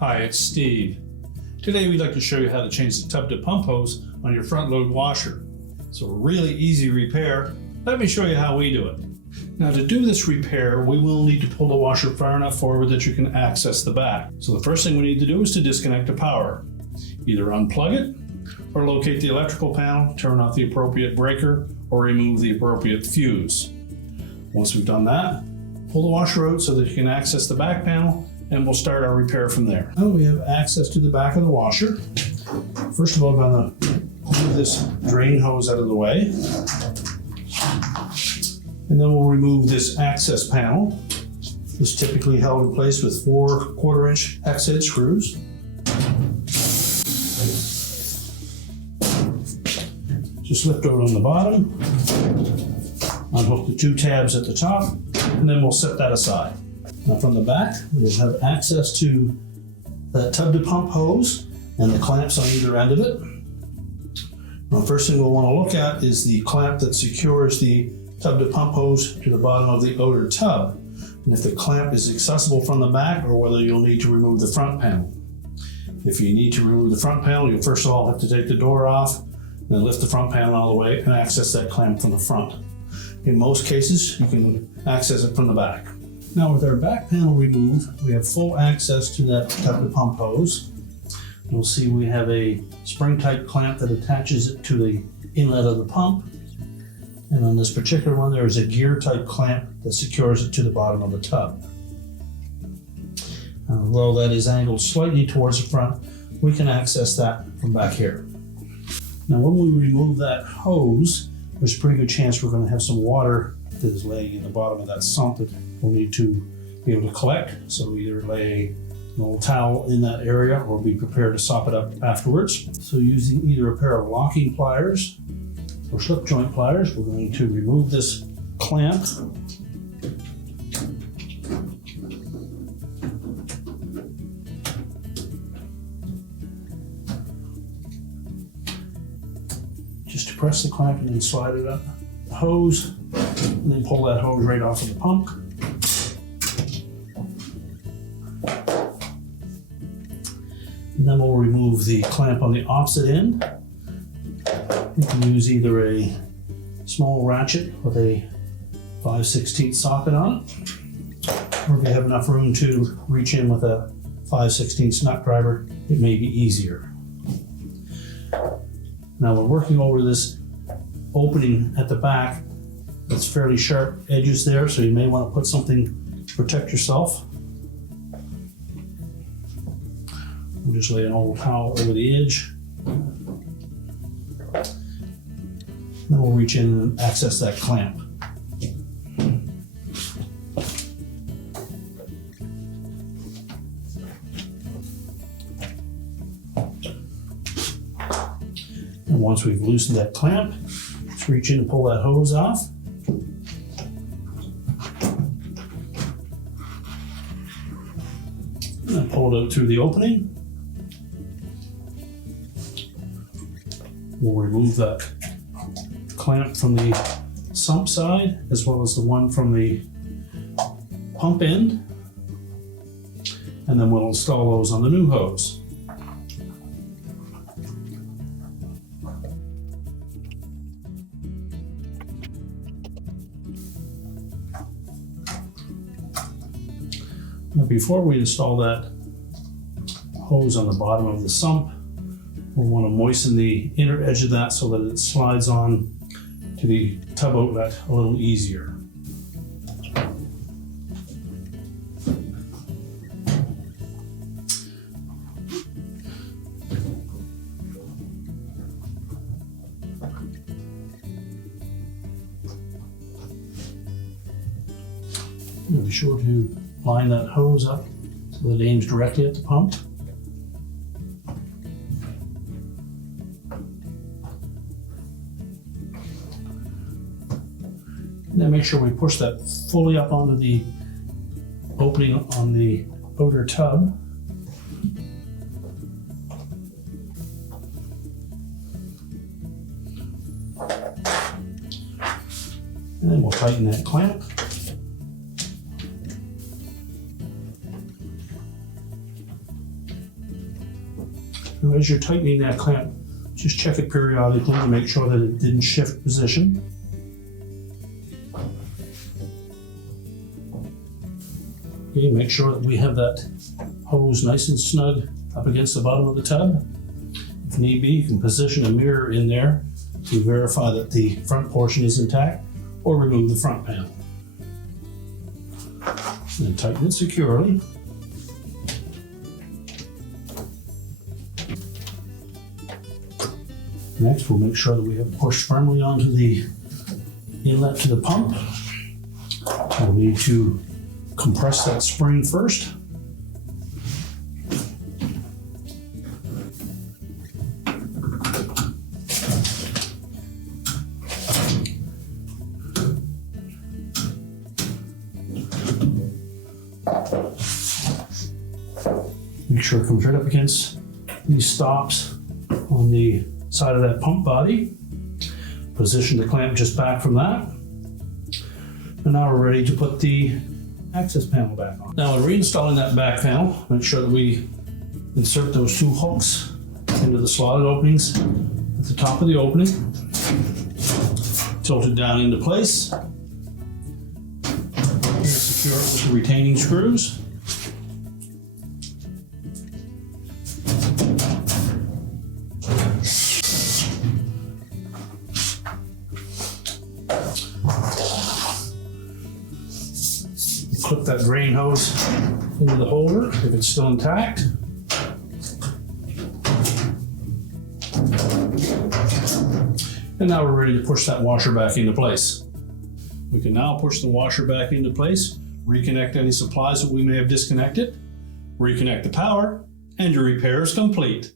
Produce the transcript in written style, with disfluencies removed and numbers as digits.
Hi, it's Steve. Today we'd like to show you how to change the tub to pump hose on your front load washer. It's a really easy repair. Let me show you how we do it. Now to do this repair, we will need to pull the washer far enough forward that you can access the back. So the first thing we need to do is to disconnect the power. Either unplug it or locate the electrical panel, turn off the appropriate breaker, or remove the appropriate fuse. Once we've done that, pull the washer out so that you can access the back panel, and we'll start our repair from there. Now we have access to the back of the washer. First of all, I'm going to move this drain hose out of the way. And then we'll remove this access panel. This is typically held in place with 4 1/4-inch hex-head screws. Just lift out on the bottom, unhook the 2 tabs at the top, and then we'll set that aside. Now from the back, we'll have access to the tub to pump hose and the clamps on either end of it. Now, the first thing we'll want to look at is the clamp that secures the tub to pump hose to the bottom of the outer tub, and if the clamp is accessible from the back or whether you'll need to remove the front panel. If you need to remove the front panel, you'll first of all have to take the door off, then lift the front panel all the way and access that clamp from the front. In most cases, you can access it from the back. Now with our back panel removed, we have full access to that tub to pump hose. You'll see we have a spring-type clamp that attaches it to the inlet of the pump. And on this particular one, there is a gear-type clamp that secures it to the bottom of the tub. Although that is angled slightly towards the front, we can access that from back here. Now when we remove that hose, there's a pretty good chance we're going to have some water that is laying in the bottom of that sump that we'll need to be able to collect. So either lay an old towel in that area or be prepared to sop it up afterwards. So using either a pair of locking pliers or slip joint pliers, we're going to remove this clamp. Just to press the clamp and then slide it up the hose, and then pull that hose right off of the pump. And then we'll remove the clamp on the opposite end. You can use either a small ratchet with a 5/16 socket on it, or if you have enough room to reach in with a 5/16 nut driver, it may be easier. Now we're working over this opening at the back. It's fairly sharp edges there, so you may want to put something to protect yourself. We'll just lay an old towel over the edge. Then we'll reach in and access that clamp. And once we've loosened that clamp, let's reach in and pull that hose off. And then pull it out through the opening. We'll remove that clamp from the sump side as well as the one from the pump end, and then we'll install those on the new hose. Now before we install that hose on the bottom of the sump, we'll want to moisten the inner edge of that so that it slides on to the tub outlet a little easier. Now be sure to line that hose up so that it aims directly at the pump. And then make sure we push that fully up onto the opening on the outer tub. And then we'll tighten that clamp. Now, as you're tightening that clamp, just check it periodically to make sure that it didn't shift position. Okay, make sure that we have that hose nice and snug up against the bottom of the tub. If need be, you can position a mirror in there to verify that the front portion is intact, or remove the front panel. And tighten it securely. Next, we'll make sure that we have it pushed firmly onto the inlet to the pump. We'll need to compress that spring first. Make sure it comes right up against these stops on the side of that pump body. Position the clamp just back from that. And now we're ready to put the access panel back on. Now, in reinstalling that back panel, make sure that we insert those two hooks into the slotted openings at the top of the opening. Tilt it down into place. And secure it with the retaining screws. Clip that drain hose into the holder if it's still intact. And now we're ready to push that washer back into place. We can now push the washer back into place, reconnect any supplies that we may have disconnected, reconnect the power, and your repair is complete.